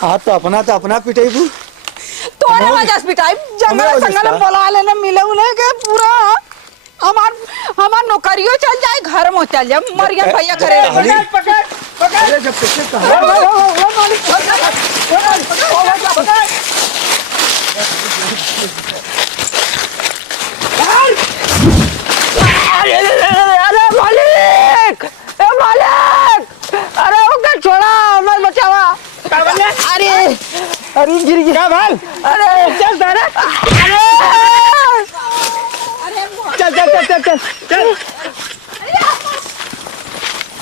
हाँ तो अपना पिटाई तोरे वजह से पिटाई जंगल संगल बोला लेने मिले उन्हें के पूरा हमार नौकरियों चल जाए घर में चल जाए मरियम भैया करे पकड़ जब पिछले कहा अरे मालिक अरे ओके छोड़ा मत बचावा अरे अरे गिर गया भाई अरे चल सारे चल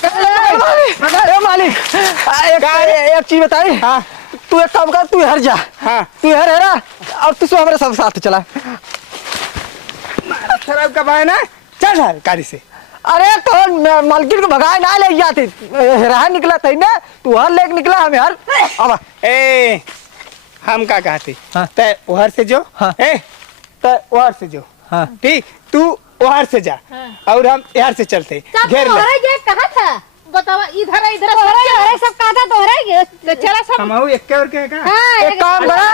अरे मालिक एक चीज बताई। हाँ तू एक काम कर, तू हर जा। हाँ तू हर है ना और तू हमारे सब साथ चला। शराब का भाई ना चल यार गाड़ी से। अरे तो मालकिन को भगाए ना ले जाते रहा निकला था ना, तू हर लेके निकला हमें हर अब ए हम क्या कहते। हाँ तय उहर से जो। हाँ ए तय उहर से जो। हाँ ठीक तू उहर से जा। हाँ। और हम यहाँ से चलते घेर ले। कहा था बतावा इधर सब कहा था तो चला सब हम एक और के का। हाँ, एक काम करा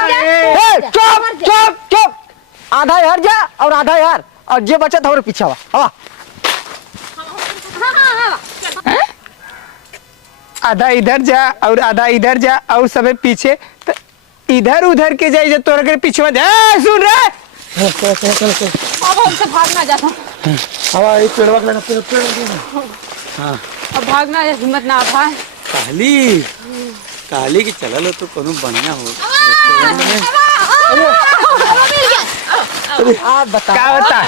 चुप आधा यार जा और आधा यार और जे बचा था पीछे हवा आधा इधर जा और आधा इधर जा और सब पीछे तो इधर उधर के जाए तोरा के पीछे में सुन रहे। अब हमसे भागना जाता हवा एक पेड़वा लगा पेड़। हाँ अब भागना हिम्मत ना था काली की चलल तो कोनो बढ़िया हो। आप बता क्या बता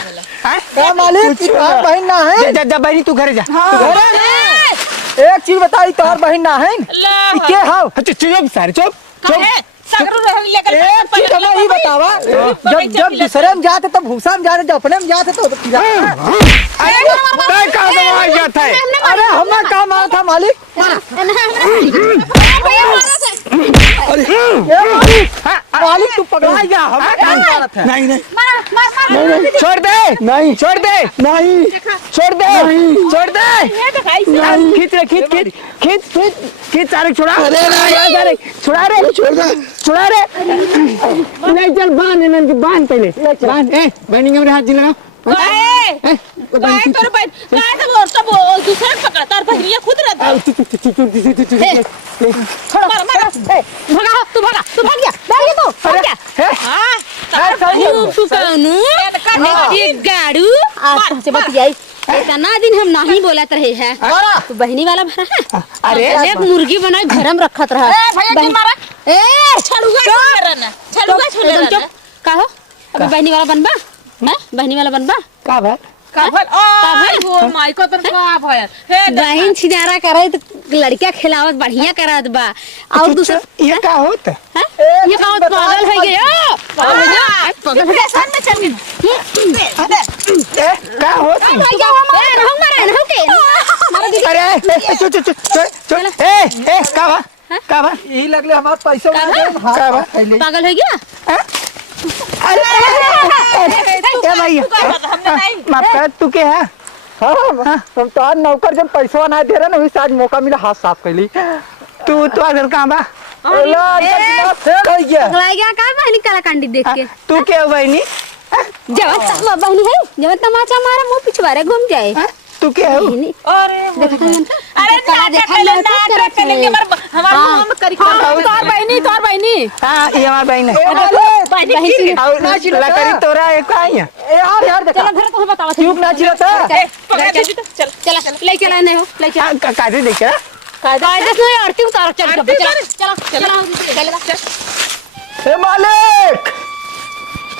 क्या मालिक तुम्हार बहन ना है। जा बहनी तू घर जा। एक चीज बताई तुम्हार बहन ना है के हाउ चुप सारे चुप एक चीज हमें ही बतावा जब दूसरे में जाते तब भूसा में जाते जब अपने में जाते तो अरे हमें काम आया था मालिक। मालिक तू पकड़ा जा हमें काम आया था। नहीं छोड़ दे नहीं छोड़ दे नहीं छोड़ दे खींच सारे छुड़ा छुड़ा रे नहीं चल बांध पहले बांध। बहनी के हाथ जिला इतना दिन हम नहीं बोला रहे है तो बहनी वाला भरा है। अरे एक मुर्गी बनाए घर में रखत रहा कहो अभी बहनी वाला बनबा बहनी वाला बनबा का भाई बहन छिनारा करे तो लड़कियां खिलावत बढ़िया करत बा और दूसरा ये का होता ये का पागल है गया पागल है सन में चल का होता रहूं ना के अरे चल ए का बा यही लगले हमारे पैसे का बा पागल है गया। क्या भैया माफ कर तू के है। हाँ हम तो आज नौकर जब पैसा ना दे रहे ना वही आज मौका मिला हाथ साफ कर ली। तू अगर कहाँ बा गया का बहनी कलाकांडी देख के तू क्या बहनी जब बहनी है जब तमाचा मारा मुंह पिछवारे घूम जाए तू क्या है अरे देखा हमारा मुंह में करी तोर बहनी हाँ ये हमारी बहन है बहन लकड़ी तोरा है कहाँ है यार चलो घर को बताओ चुप ना चिरा था चला ले चला नहीं हो ले चला काटे देखे कायदे से आरती उतारो चलो हे मालिक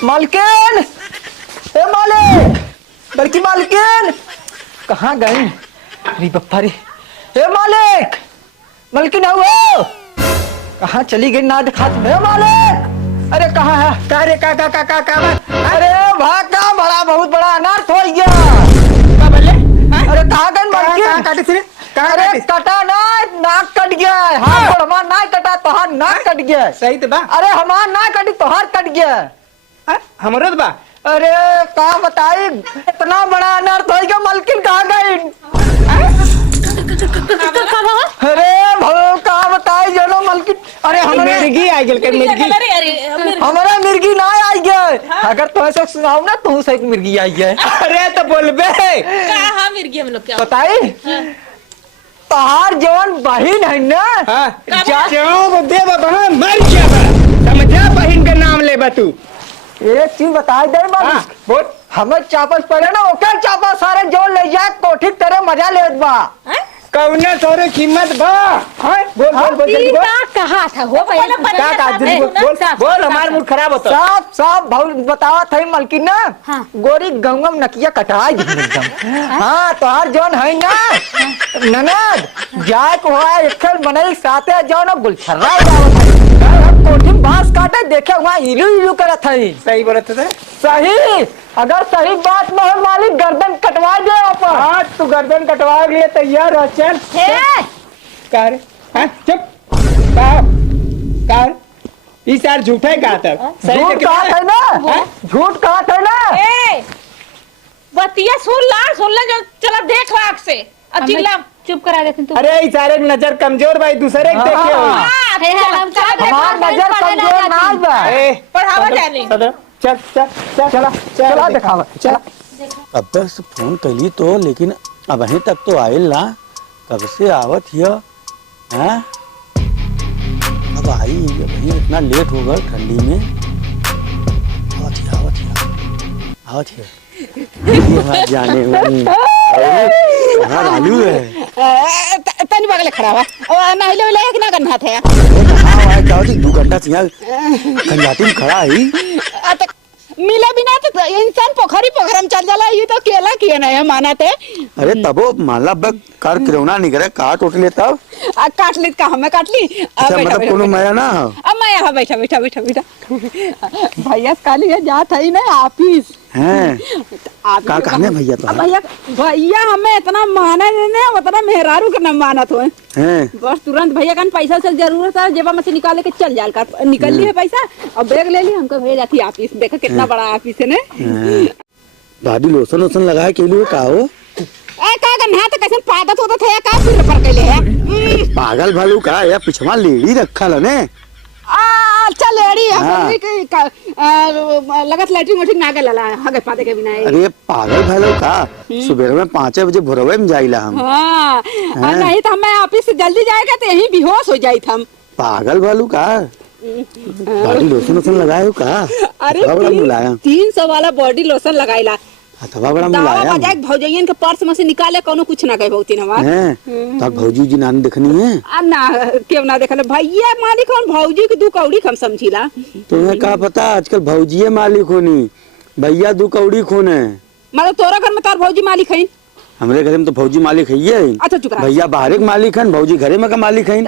मालकिन हे मालिक बल्कि मालकिन कहाँ गए अरे बप्पा रे। हे मालिक मालकिन आओ कहाँ चली गई ना दिखा हे मालिक अरे कहाँ है का रे का अरे भाग का बड़ा बहुत बड़ा अनर्थ हो गया अरे कहाँ गए मालकिन काटे थे अरे कटा ना नाक कट गया है। हाँ हमार ना कटा तोहार नाक कट गया सही तो बा अरे हमार ना कटी तोहार कट गया हमरो बा अरे कहा बताई इतना बड़ा अनर्थ हो गया मालकिन कहाँ गई मिर्गी आ गेल के मिर्गी। हमारा मिर्गी ना आई गए। अगर तो ऐसे सुनाओ ना तो से एक मिर्गी आई गए। अरे तो बोलबे कहाँ मिर्गी हम लोग क्या बताई तहार जवन बहिन है ना। हां जा- क्यों दे बाबा मर गया बा समझा बहन का नाम ले बा तू। एक चीज बता दे हां मालिक बोल हमें चापस पड़े ना ओकर चापस सारे जोड़ ले जाए कोठी तरह मजा लेत बा। कौना तोरे कीमत बा। हां बोल बोल बोल जल्दी बोल कहा था हो का का जल्दी बोल बोल हमार मूड खराब होता। साफ साफ भाव बतावा थे मलकिन ना। हाँ। गोरी गंगम नकिया कटाई दी एकदम। हाँ तोहार जौन है ना ननद जाए को है एकल मनई साथे जौन गुलछर्रा जावत है कोठी बांस काटे देखे वहां इलू इलू करत है। सही बोलत है। सही अगर सही बात में है मालिक गर्दन कटवा दे अपन। हाँ तू गर्दन कटवा के लिए तैयार हो चल कर। हाँ चुप कर इस यार झूठा ही कहा था। सही झूठ लेके कहा बोल। था ना झूठ कहा था ना। बतिया सुन ला जो चला देख आँख से अब चिल्ला चुप करा देते तू। अरे इस सारे की नजर कमजोर भाई दूसरे के देखे हो। हमार नजर कमजोर ना बा। पढ़ावा जाने चल चल चल चल चला चला दिखावा चला। अब तक से फोन कैली तो लेकिन अब अहीं तक तो आयल ना कब से आवत हिया हैं। अब आई अभी इतना लेट हो गया ठंडी में। आवत हिया ये बात जाने में कहाँ डालू है तनी बगल खड़ा हुआ और नहिले वाला एक ना गन्ना था कहाँ आया क्या होती 2 घंटा से यहाँ खंजाती में खड़ा है। मिला बिना तो इंसान पोखरी पोखरम चल जाला ये तो केला किए नहीं माना थे। अरे तबो माला बक कार क्यों नहीं करे काट उठ ले तब। काट ली का हमें काट ली अच्छा मतलब कोनो माया ना हो। अब मैं यहाँ बैठा बैठा बैठा बैठा भैया काली है जात है ना ऑफिस हैं का कहने भैया तो भैया भैया हमें इतना माना नहीं उतना मेहरारू के न मानत हो हैं बस तुरंत भैया का पैसा से जरूरत है जेबा में से निकाले के चल जाल कर निकल ली है पैसा और बैग ले ली हमको भैया जाती ऑफिस देखो कितना बड़ा ऑफिस है ने। दादी लोशन वोशन लगा के लिए का हो ए का गन्हा तो कैसे पादत होता था का फिर पर के लिए है पागल भालू का या पिछवा लेडी रखा लने चल रेडी हाँ। लगत लैट्रिन वैट्रिन ना गला हगे पादे के बिना अरे पागल भालू का सुबह में 5 बजे भोरवे में जाइला हम। हाँ नहीं तो हमें ऑफिस से जल्दी जाएगा तो यही बेहोश हो जाई हम। पागल भालू का दादी लोशन वोशन लगाए हो का अरे हथवा बड़ा मुलायम 300 वाला बॉडी लोशन लगाइला हथवा बड़ा दावा मुलायम बजाए भौजैयन के पर्स में से निकाले कोनो कुछ ना कहे बहुती नवा हैं तो भौजी जी नानी देखनी है आ ना क्यों ना देखले भैया मालिक कौन भौजी के दू कौड़ी हम समझिला तुम्हें का पता आजकल भौजी मालिक होनी भैया 2 कौड़ी खून है। मतलब तोरा घर में तार भौजी मालिक है हमरे घर में तो भौजी मालिक है अच्छा चुप रहा भैया बाहर के मालिक है भौजी घरे में का मालिक है।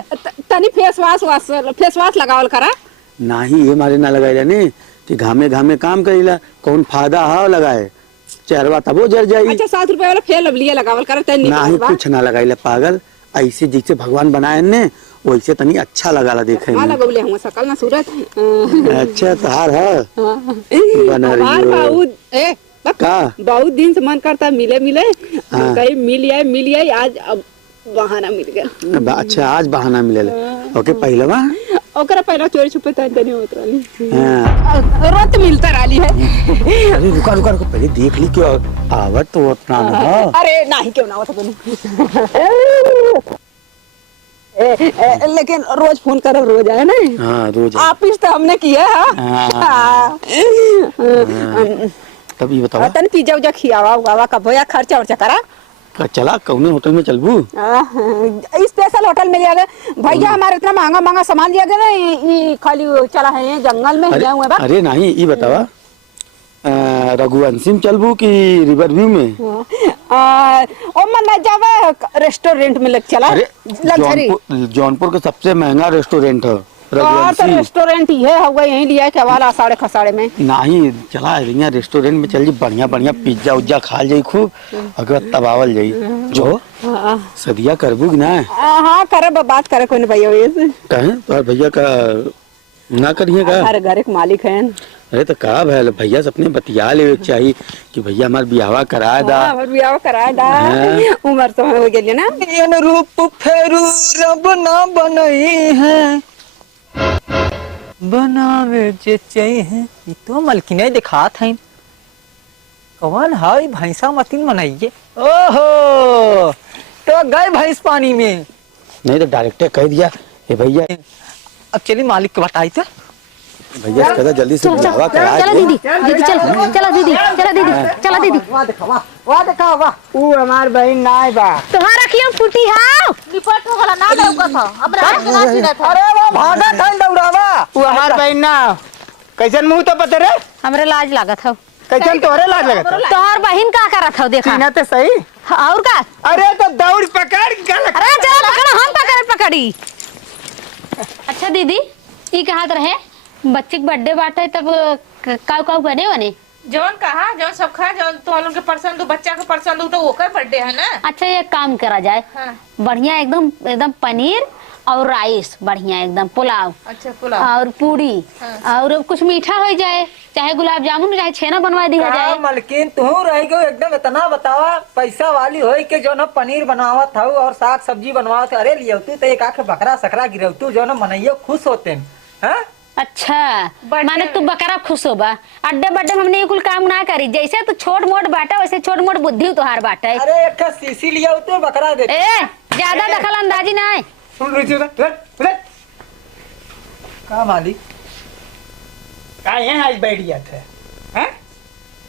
तनी फेस वाश लगावल करा नाही ये मारे ना लगाइला ने कि घामे घामे काम करीला कौन फायदा हाव लगाए चेहरवा तबो जर जाई। अच्छा 7 रुपए वाला फेल लवलिया लगावल करा तनी नाही कुछ ना लगाइला पागल ऐसे जैसे भगवान बनाए ने वैसे तनी अच्छा लगाला देखे हां में। लगौले हम सकल ना सूरत अच्छा तार है बना रही हमार हो बहुत ए का बहुत दिन से मन करता मिले हाँ। कहीं मिल आए आज अब बहाना मिल गया। अच्छा आज बहाना मिलेला ओके पहलवा ओकरा पहला चोरी छुपे तनी होत रहली हाँ। रोत मिलता रहली है अरे रुका रुका रुका पहले देख ली क्यों आवत तो उतना ना हो। अरे नहीं क्यों ना होता लेकिन रोज फोन कर रोज आए ना हाँ रोज ऑफिस तो हमने किया तब ये बताओ तन पिज्जा उजा खियावा उगावा कब या खर्चा वर्चा करा चला कौने होटल में चलबू स्पेशल होटल में जाएगा भैया हमारे इतना महंगा महंगा सामान दिया गया ना ये खाली चला है जंगल में गया हुआ है अरे नहीं ये बतावा रघुवंशी में चलबू कि रिवर व्यू में। ओ मन जावा रेस्टोरेंट में लग चला अरे लग्जरी जौनपुर का सबसे महंगा रेस्टोरेंट है तो रघुवंशी। रेस्टोरेंट ये होगा यहीं लिया है केवाला साढ़े खसाड़े में नहीं चला यहाँ रेस्टोरेंट में चल जी बढ़िया बढ़िया पिज्जा उज्जा खा जाई खूब अगर तबावल जाई जो सदिया करबू कि ना हाँ करे बात करे कोई नहीं भैया वैसे कहे तो भैया का ना करिए का हर घर एक मालिक है अरे तो का भैया भैया से अपने बतिया ले चाहिए कि भैया हमार बियावा कराया दा बियाह कराया दा उम्र तो हो गई ना इन रूप फेरू रब ना बनई है बनावे जे चाहिए ये तो मलकिने दिखात है कौन है भैंसा मतीन मनाइए ओहो तो गए भैंस पानी में नहीं तो डायरेक्टर कह दिया ए भैया अब चलिए मालिक को बताई तो भैया से कहता जल्दी से बुलावा करा चला दीदी दीदी चल चला दीदी चला दीदी चला दीदी वाह देखा वाह ऊ हमार बहन नाय बा तोहार अखियां फूटी हाव रिपोर्ट हो गला ना लौका था अब रात के ना सीधा था अरे वो भागा था दौड़ावा ऊ हमार बहन ना कैसन मुंह तो पता रे हमरे लाज लागत हव कैसन तोहरे लाज लगत है? तोहार बहिन का करत हव देखा सीना तो सही और का अरे तो दौड़ पकड़ गल अरे चला पकड़ हम पकड़ी अच्छा दीदी ई कहत रहे बच्चे के बर्थडे बाटे तब काऊ काऊ बने बने जौन कहा जौन सब खा जौन तो लोग के पसंद हो बच्चा के पसंद हो तो ओकर बर्थडे है ना। अच्छा ये काम करा जाए हाँ। बढ़िया एकदम एकदम पनीर और राइस बढ़िया एकदम पुलाव अच्छा पुलाव और पूरी हाँ। और कुछ मीठा हो जाए चाहे गुलाब जामुन चाहे छेना बनवा दिया जाए मलकिन तू रह गयो एकदम इतना बतावा पैसा वाली होई के जो न पनीर बनावत हूँ और साग सब्जी बनावत अरे लियो तू तो एक आख बकरा सकरा गिरव तू जो न मनइयो खुश होते हैं अच्छा माने तू बकरा खुश हो बा अड्डे बड्डे में हमने ये कुल काम ना करी जैसे तू छोट मोट बाटा वैसे छोट मोट बुद्धि तुहार बाटा अरे एक सीसी लिया तू बकरा दे ए ज्यादा दखल अंदाजी ना है सुन रुचि उधर का मालिक काहे आज बैठ गया था हैं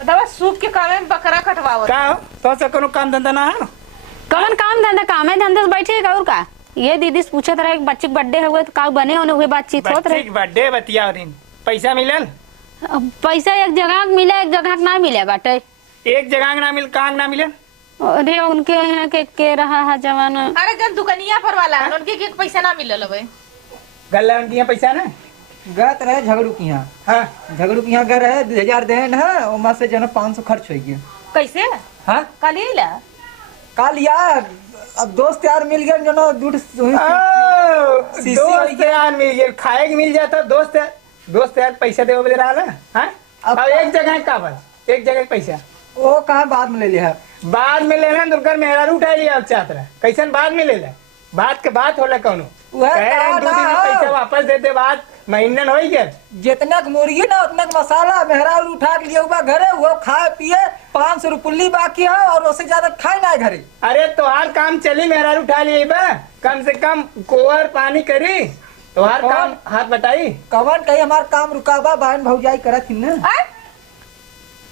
बतावा सूप के कामे में बकरा कटवावत का तो से कोनो काम धंधा ना है कौन काम धंधा काम है धंधा से बैठे और का ये दीदी से पूछत रहे बच्चे के बर्थडे हुए तो का बने होने हुए बातचीत होत बच्चे रहे के बर्थडे बतिया दिन पैसा मिलल अब पैसा एक जगह मिले एक जगह ना मिले बाटे एक जगह ना मिल कहाँ ना मिले अरे उनके यहाँ के रहा है जमाना अरे जन दुकानिया पर वाला है उनके के पैसा ना मिलल हवे गल्ला दिया पैसा ना गत रहे झगड़ू की यहाँ हाँ झगड़ू की यहाँ गए रहे 2000 देन है उमा से जो न 500 खर्च हो गया कैसे हाँ कल ही ला कल यार अब दोस्त यार मिल गए जो न दूध सीसी दोस्त यार मिल गया खाए के मिल जाता दोस्त यार पैसा देवे बदे रहा ना हाँ अब एक जगह का बस एक जगह पैसा वो कहा बाद में ले लिया बाद में लेना दुर्गर मेहरा उठा लिया अब चाहता कैसन बाद में ले ले बात के बात होला कौनो वह कहे रहे कहा दो दिन में ना। पैसा वापस देते बाद महीना हो गया जितना मुर्गी ना उतना मसाला मेहरा उठा के लिया हुआ घरे वो खाए पिए 500 रुपये बाकी है और उससे ज्यादा खाए ना घरे अरे तोहार काम चली मेहरा उठा लिए बा कम से कम कोवर पानी करी तोहार काम हाथ बटाई कवन कहीं हमार काम रुकाबा बहन भौजाई करत थी ना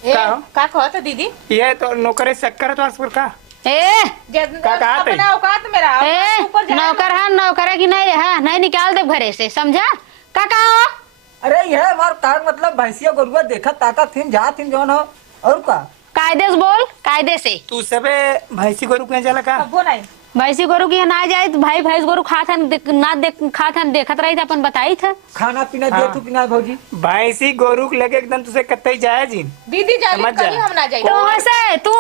का कहत दीदी ये तो नौकरे शक्कर तो असपुर का ए का कहत है? अपना औकात में रहा ए ऊपर जा नौकर है नौकर है कि नहीं है नहीं निकाल दे घरे से समझा का कहा अरे यह हमार कार मतलब भैंसिया गोरुआ देखा ताकत थी जा थी जो न और का कायदे से बोल कायदे से तू सबे भैंसी को रुकने चला का वो नहीं भैंसी गोरु की ना जाए तो भाई भैंस गोरु खात हन ना देख खात हन देखत रही था अपन बताई था खाना पीना दे तू कि ना भौजी भैंसी गोरु के लगे एकदम तुझे कत्ते जाए जी दीदी जाली समझ जा। कहीं हम ना जाई तो वैसे तू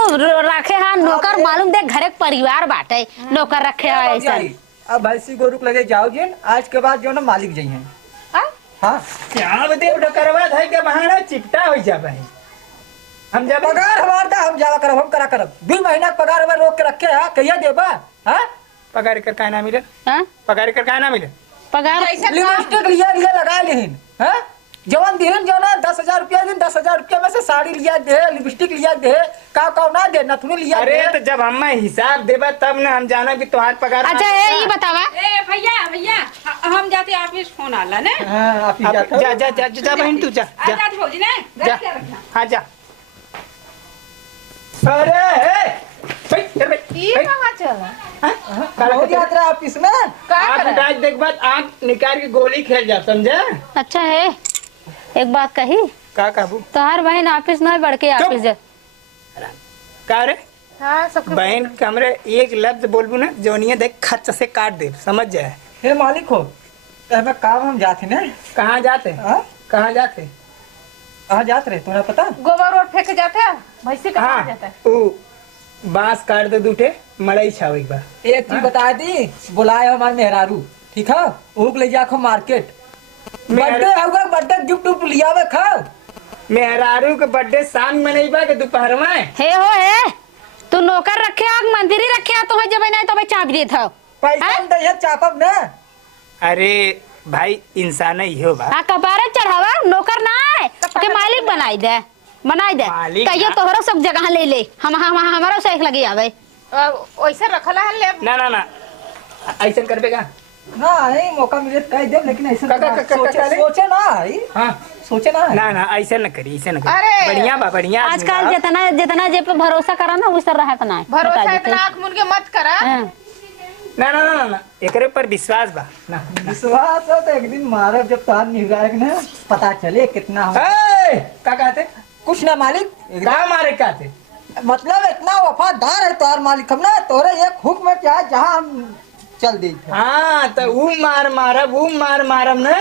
रखे हाँ नौकर मालूम देख घरे के परिवार बाटे नौकर रखे है ऐसा अब भैंसी गोरु के लगे जाओ जिन आज के बाद जो ना मालिक जाई हैं हाँ? हाँ क्या बते डकरवा है के बहाना चिपटा हो जा भाई हम जब पगार हमार दा हम जावा करब हम करा करब 2 महीना के पगार हमार रोक के रखे है कहिया देबा हाँ पगार कर का ना मिले हाँ? पगार कर का ना मिले पगार ऐसा काम लिपस्टिक लिया लिया लगा लेहिन हाँ जवन देहन जो ना 10,000 रुपया दिन 10,000 रुपया में से साड़ी लिया दे लिपस्टिक लिया दे का ना दे नथुनी लिया अरे दे तो जब हम हिसाब देबा तब ना हम जाना कि तुम्हार पगार अच्छा ये बतावा ए भैया हम जाते ऑफिस फोन आला ने हाँ आप ही अब जाता जा जा जा जा बहन तू जा जा आजाद भौजी ने जा हाँ जा अरे हे भाई इधर भाई ये कहाँ चला हो जाता है ऑफिस में का आँख करे? उठा के देख बात आँख निकाल के गोली खेल जा समझा अच्छा है एक बात कही का काबू तोहार बहन ऑफिस नहीं बढ़ के ऑफिस जा का रे हाँ सबके बहन कमरे एक लफ्ज बोलबू ना जोनिया देख खच से काट दे समझ जाए हे मालिक हो हमें काम हम जाते ना कहाँ जाते हाँ कहाँ जाते कहाँ जाते रहे तुम्हें पता गोबर रोड फेंक जाते हैं भैंसी कहाँ हाँ जाता है वो बांस काट दे दूठे मड़ई छाव एक बार एक चीज बता दी बुलाए हमारे मेहरारू ठीक है ऊक ले जाखो मार्केट बर्थडे होगा बर्थडे गिफ्ट उफ्ट लियावे खाओ मेहरारू के बर्थडे शाम में नहीं बा के दोपहर में हे हो हे तू नौकर रखे हो मंदिर रखे हो तो जब नहीं तो चाबी देत हो पैसा हम दे चापब ना अरे भाई इंसान ही हो बा। आ कपारे चढ़ावा नौकर ना है के मालिक बनाई दे मालिक कहियो ना। तोहरा सब जगह ले ले हम हमारा से एक लगी आवे वैसे रखला है ले ना ऐसा करबे का? नहीं मौका मिले तो कह दे, लेकिन ऐसा का- सोचे ना है, हाँ सोचे ना है। ना ऐसा न करी, ऐसा न करी। अरे! बढ़िया बा, बढ़िया आदमी आजकल बा। जितना जे पे भरोसा करा ना वैसा रहत ना है। भरोसा बता इतना आँख मुन के मत करा। हाँ। ना एकरे पर विश्वास बा ना। विश्वास हो तो एक दिन मारो, जब तार निगाह ना पता चले कितना हो। का कहते? कुछ ना मालिक, का मारे कहते? मतलब इतना वफादार है तार मालिक, हम ना तोरे एक हुक्म में चाहे जहाँ हम चल दी। हाँ तो वो मार मारब ना,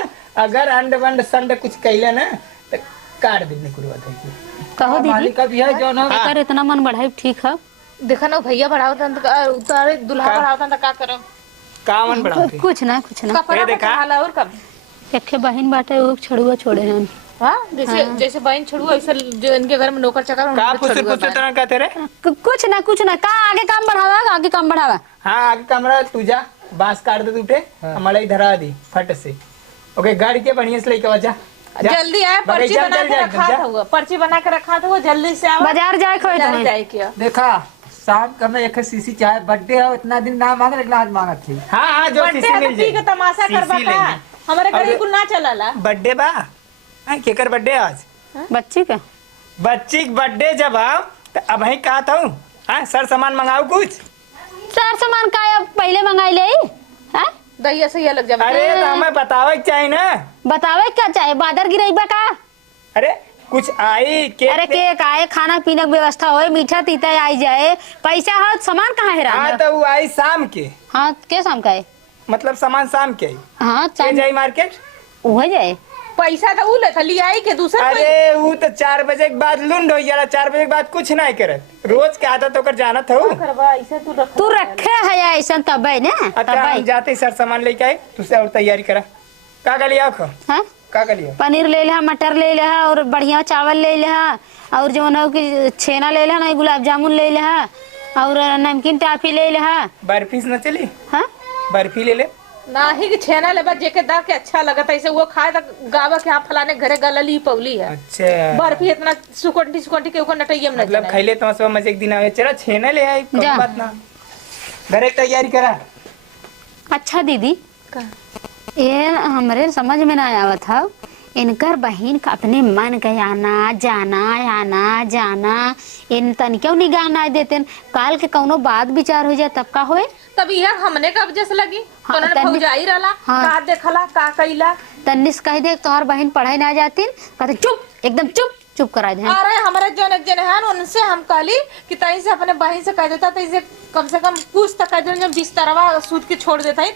अगर अंड वंड संड कुछ कैले ना तो काट देने को बात है। कहो दीदी मालिक अभी है जो ना एकर इतना मन बढ़ाई ठीक है। देखा ना भैया बढ़ावतन तो तारे दुल्हा का? बढ़ावतन तो का करम? का मन बढ़ाते? कुछ ना कपड़ा पे देखा? चढ़ाला और कब? एक बहन बाटे वो छड़ुआ छोड़े हैं। हाँ जैसे बहन छड़ुआ ऐसे जो इनके घर में नौकर चाकर का उनके पुसर छड़ुआ पुसर बहन। तरह कहते रे? कुछ ना का आगे काम बढ़ावा हाँ आगे कमरा तुझा बांस काट दे उठे, हमारा ही धरा दी फट से। ओके गाड़ी के बढ़िया से लेके बजा जल्दी आए, पर्ची बगीचा बना चल के जा, रखा जा। था वो, पर्ची बना के रखा था वो, जल्दी से आओ। बाजार जाए खोए बाजार तुम्हें। जाए क्या? देखा शाम का मैं एक सीसी चाय बर्थडे है, इतना दिन ना मांगे लेकिन आज मांगा थी। हाँ जो बर्थडे सीसी है तो मिल पी के जाए। तमाशा सीसी करवा का लेंगे। हमारे और- घर कुल ना चलाला। बर्थडे बा? हाँ, केकर बर्थडे आज? बच्ची का बच्ची के बर्थडे जब आओ तो अब ही कहा था हाँ सर सामान मंगाओ कुछ। सर सामान का अब पहले मंगाई ले हैं दहिया से लग जाए। अरे तो हमें बतावे के चाहिए ना। बतावे क्या चाहे बादर गिरईबा का। अरे कुछ आई केक अरे केक आए खाना पीना की व्यवस्था होए मीठा तीता आई जाए पैसा हो सामान कहाँ है हाँ रात तो वो आई शाम के, हाँ के शाम का है मतलब सामान शाम के आई। हाँ के जाई मार्केट? हो जाए पैसा तो ऊ लेखा लिया आई के दूसरा अरे वो तो 4 बजे के बाद लुंड हो जाला, 4 बजे के बाद कुछ नहीं करत। रोज के आता तो कर जाना था। करवा ऐसे तू रख। तू रखे है ऐसा तब है ना अच्छा तब हम जाते सर सामान लेके आए, तुझसे और तैयारी करा। का लिया खो? हाँ का लिया? पनीर ले लिया मटर ले लिया और बढ़िया चावल ले लिया और जो है कि छेना ले लिया ना गुलाब जामुन ले लिया और नमकीन टाफी ले लिया। बर्फी से न चली? हाँ बर्फी ले ले। ना ही कि छेना लेबा जेके दा के अच्छा लगता ऐसे वो खाए तो गावा के यहाँ फलाने घरे गलली पौली है। अच्छा बर्फी इतना सुकंटी के ऊपर नटैया में मतलब खैले तो सब मजे एक दिन आवे। चला छेना ले आई, कोई जा। बात ना। घरे की तैयारी करा। अच्छा दीदी ये हमारे समझ में ना आवत था इनकर बहन का अपने मन के आना जाना इन तन क्यों निगाह ना देते काल के कौनो बात विचार हो जाए तब का होए तब यह हमने कब जैसे लगी तो हाँ, उन्होंने तन्नी- भौजाई रहला हाँ। का देखला का कैला। तन्निस कह दे तोहर बहन पढ़ाई ना जाती कहते चुप एकदम चुप करा दे अरे हमारे जन एक जन है उनसे हम कहली कि तई से अपने बहन से कह देता तई से कम कुछ तक कह देना जब बिस्तरवा सूद के छोड़ देता है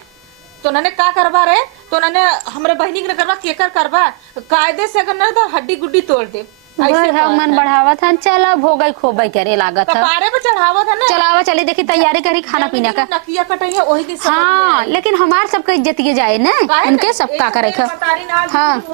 तो उन्होंने का करवा रहे तो उन्होंने हमारे बहनी के करवा केकर करवा कायदे से अगर न तो हड्डी गुड्डी तोड़ दे। ऐसे मन बढ़ावा था चला भोगई खोबई करे लागत था कपारे पे चढ़ावा था ना। चलावा चली देखी तैयारी करी खाना पीना का नकिया कटैया वही दिन समझ में हाँ आई। लेकिन हमार सबका इज्जत जाए ना काहे उनके ना? सब का एक करे से एक मतारी ना आज हाँ